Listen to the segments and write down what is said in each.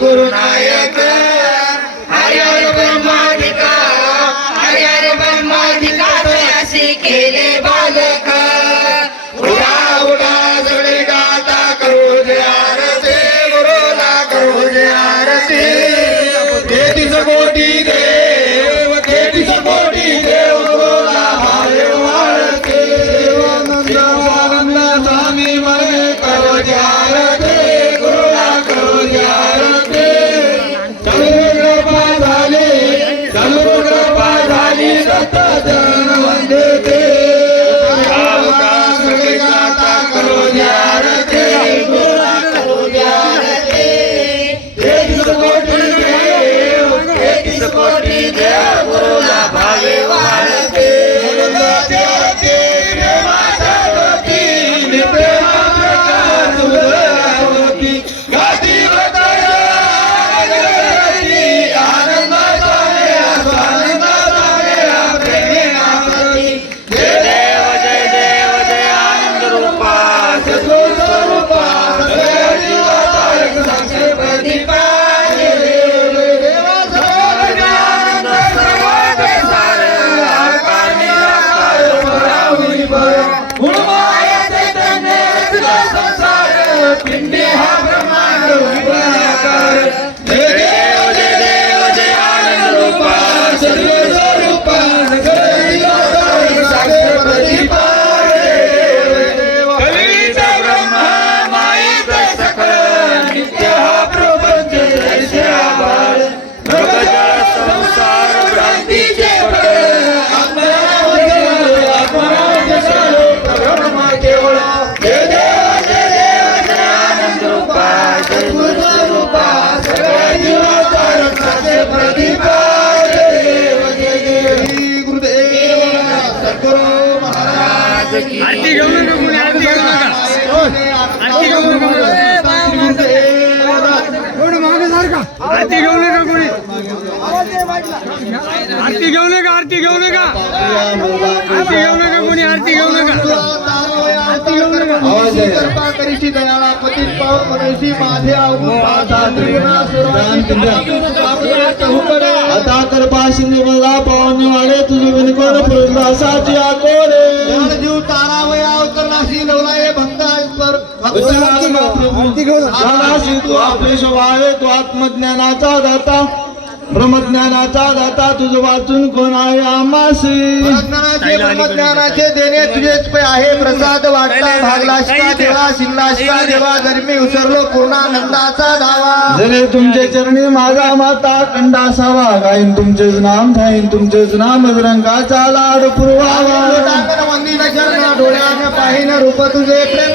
করুণায় Tada! in me. आरती घेऊ नका कोणी आरती घेऊ नका आरती घेऊ नका आरती घेऊ नका कोणी आरती घेऊ नका आरती घेऊ नका आरती घेऊ नका कोणी आरती घेऊ नका आरती घेऊ नका कृपा करीची दयाळा पती पाव मनसी माझे आता कृपाशी निर्मला पावने वाले तुझी विनकोर प्रसाची आकोरे झालाशी तू आपले स्वभावे तू आत्मज्ञानाचा दाता. ब्रह्मज्ञानाचा दाता. तुझं वाचून कोण आहे आमासी ज्ञानाचे देणे तुझेच पे आहे. प्रसाद वाटता भागलास का देवा शिल्लास का देवा धर्मी उसरलो पूर्णानंदाचा धावा. जरे तुमचे चरणी माझा माता कंडा असावा गाईन तुमचेच नाम थाईन तुमचेच नाम रंगाचा लाड पुरवावा. मंदिर डोळ्याने पाहिन रूप तुझे प्रेम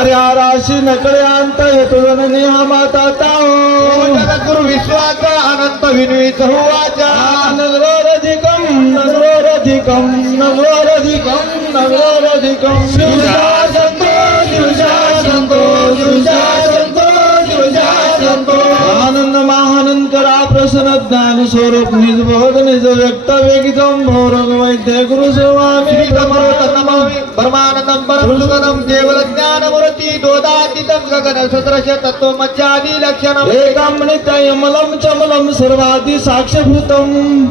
अर्चिता हो हर्या राशी नकळे अंत येतो जननी हा माता ताओ गुरु विश्वाचा अनंत विनवीत हो वाचा नगरोरधिकं नगरोरधिकं नगरोरधिकं नगरोरधिकं शिवशासन्तो शिवशासन्तो शिवशासन्तो शिवशासन्तो आनंद महानंद करा प्रसन्न ज्ञान स्वरूप निज बोध निज व्यक्त वेगितम भौरग वैद्य गुरु स्वामी परमानंदम परमसुगनम పరమానందం పరమృగనం కేవల జ్ఞానమురతి దోదాతీతం గగన సుదృశ తత్వం మధ్యాది లక్షణం ఏకం నిత్యమలం చమలం సర్వాది సాక్ష్యభూతం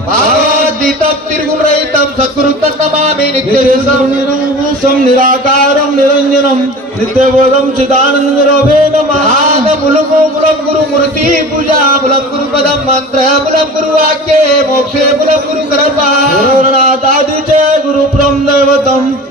పాదీతం తిరుగురైతం సత్కృతమామి నిత్యం నిరాసం నిరాకారం నిరంజనం నిత్యబోధం చిదానంద నిరోధేన మహానములు మూలం గురు మృతి పూజా మూలం గురు పదం మంత్ర మూలం గురు వాక్యే మోక్షే మూలం గురు కర్మ గురునాథాది చ గురు ప్రమ్ దైవతం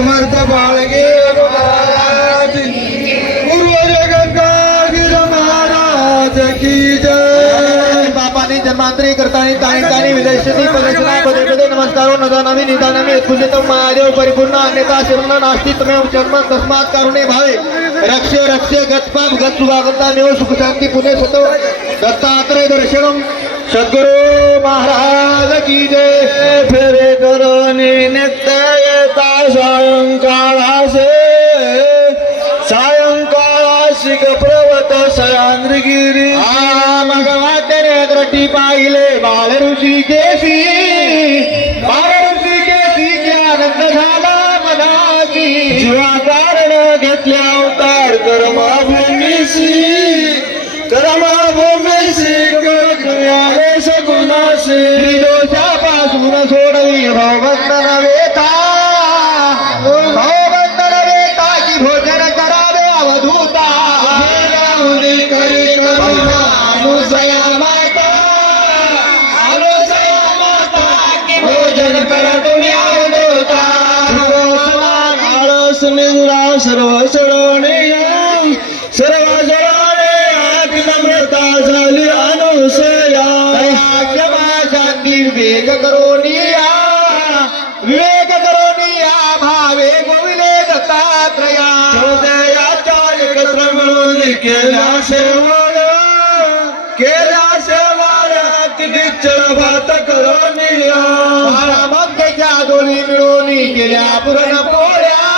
समर्थ बाळगे महाराज पूर्वज गंगाधर महाराज की जय बापाने जन्मांतरी करतानी ताणी ताणी विदर्शनी प्रदर्शना पदे पदे नमस्कारो नदानमी निदानमी पूजितम महादेव परिपूर्ण अन्यथा शरण नास्ति तमेव चर्म तस्मात् कारुणे भावे रक्ष रक्ष गतपाप गत सुभागता नेव सुख शांती पुणे सतो दत्तात्रय दर्शनम सद्गुरु महाराज की जय फेरे सायंकाळासे सायंकाळाशिक प्रवत सयांद्रगिरी आ मगवा तेरे द्रटी पाहिले बाळ ऋषी केसी बाळ ऋषी केसी आनंद झाला मनाची. जीवा कारण घेतले केला सेवळ केला सेवळ किती चळ भात करोनिया. बाळामध्येच्या दोन्ही मिळून केल्या पुरण पोळ्या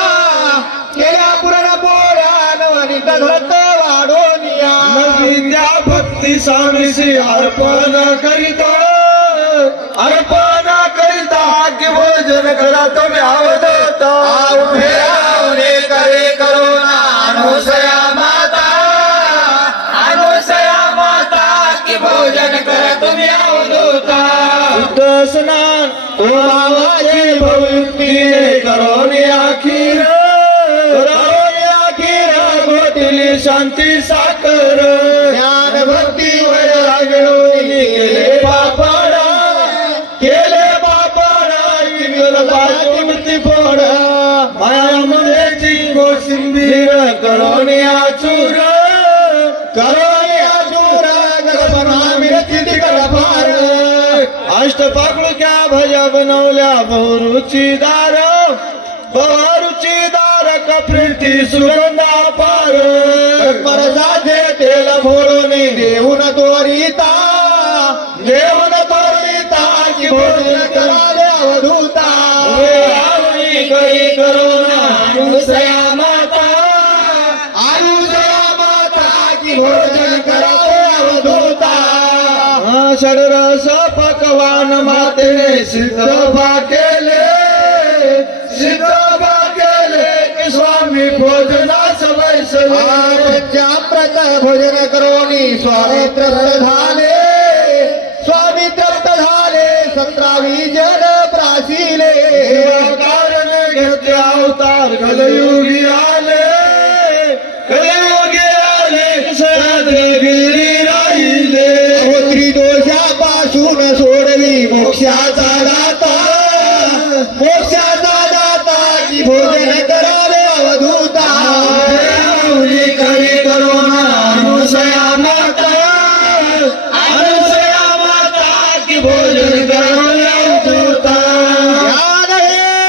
केल्या पुरण पोळ्या नवनीत घरत वाढोनिया नदी त्या भक्ती स्वामीशी अर्पण करीतो. अर्पण करिता भोजन करा तुम्ही आवडता उभे राहुने करे करोना अनुसया शांति साकर ज्ञान भक्ति वैरागणो निकले बापाडा केले बापाडा किंगल बाजुणती पोडा माया मने चिंगो सिंबीर करोनिया चूर करोनिया चूर गलपना मिरती कळपार अष्ट क्या भजा बनवल्या बहुरुचीदार बहुरुचीदार कप्रिती सुगंधा। ಗೆಳೆಯಲ ಬೋಡೋನಿ ದೇವನ ತೋರಿತಾ ದೇವನ ತೋರಿತಾ ಕಿ ಬೋಡಿನ ಕರಾಲೆ ಅವಧೂತ ಆರುಣಿ ಕೈ ಕರೋನ ಅನುಸಯ ಮಾತಾ ಅನುಸಯ ಮಾತಾ ಕಿ ಭೋಜನ ಕರಾಲೆ ಅವಧೂತ षडरस पकवान माते सिद्ध भाकेले सिद्ध भाकेले स्वामी भोजना समय से पंचाप्रत भोजन करोनी। स्वामी तृप्त झाले स्वामी तृप्त झाले सतरावी जन प्राचीले कारण अवतार कलयुगी